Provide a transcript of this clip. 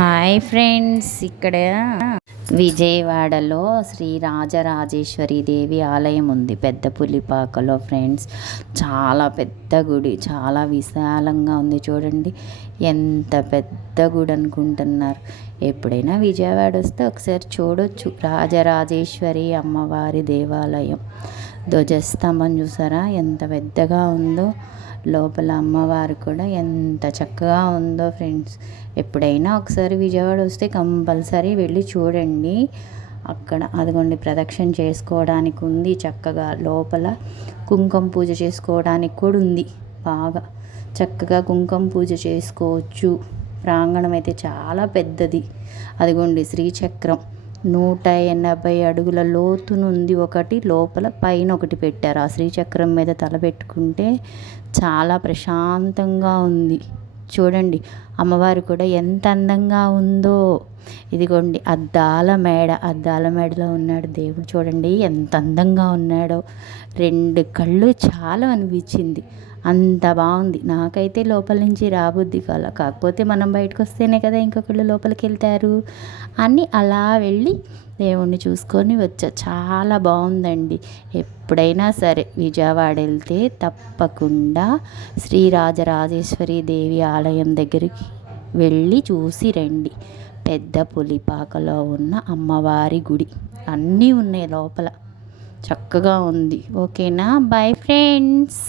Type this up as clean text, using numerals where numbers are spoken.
Hi friends, ఇక్కడ విజయవాడలో శ్రీ రాజరాజేశ్వరి దేవి ఆలయం ఉంది. పెద్ద పులిపాకలో ఫ్రెండ్స్, చాలా పెద్ద గుడి, చాలా విశాలంగా ఉంది. చూడండి ఎంత పెద్ద గుడి అనుకుంటున్నారు. ఎప్పుడైనా విజయవాడ వస్తే ఒకసారి చూడొచ్చు. రాజరాజేశ్వరి అమ్మవారి దేవాలయం ధ్వజస్తంభం చూసారా ఎంత పెద్దగా ఉందో. లోపల అమ్మవారు కూడా ఎంత చక్కగా ఉందో ఫ్రెండ్స్. ఎప్పుడైనా ఒకసారి విజయవాడ వస్తే కంపల్సరీ వెళ్ళి చూడండి. అక్కడ అదిగోండి ప్రదక్షిణ చేసుకోవడానికి ఉంది చక్కగా. లోపల కుంకుమ పూజ చేసుకోవడానికి కూడా ఉంది. బాగా చక్కగా కుంకుమ పూజ చేసుకోవచ్చు. ప్రాంగణం అయితే చాలా పెద్దది. అదిగోండి శ్రీచక్రం 180 అడుగుల లోతునుంది ఒకటి. లోపల పైన ఒకటి పెట్టారు. ఆ శ్రీచక్రం మీద తల పెట్టుకుంటే చాలా ప్రశాంతంగా ఉంది. చూడండి అమ్మవారు కూడా ఎంత అందంగా ఉందో. ఇదిగోండి అద్దాల మేడలో ఉన్నాడు దేవుడు. చూడండి ఎంత అందంగా ఉన్నాడో. 2 కళ్ళు చాలా అనిపించింది. అంత బాగుంది. నాకైతే లోపల నుంచి రాబుద్ది కాల. కాకపోతే మనం బయటకు వస్తేనే కదా ఇంకొకళ్ళు లోపలికి వెళ్తారు అని అలా వెళ్ళి దేవుణ్ణి చూసుకొని వచ్చా. చాలా బాగుందండి. ఎప్పుడైనా సరే విజయవాడ వెళ్తే తప్పకుండా శ్రీ రాజరాజేశ్వరి దేవి ఆలయం దగ్గరికి వెళ్ళి చూసి రండి. పెద్ద పులిపాకలో ఉన్న అమ్మవారి గుడి అన్నీ ఉన్నాయి లోపల. చక్కగా ఉంది. ఓకేనా? Bye friends.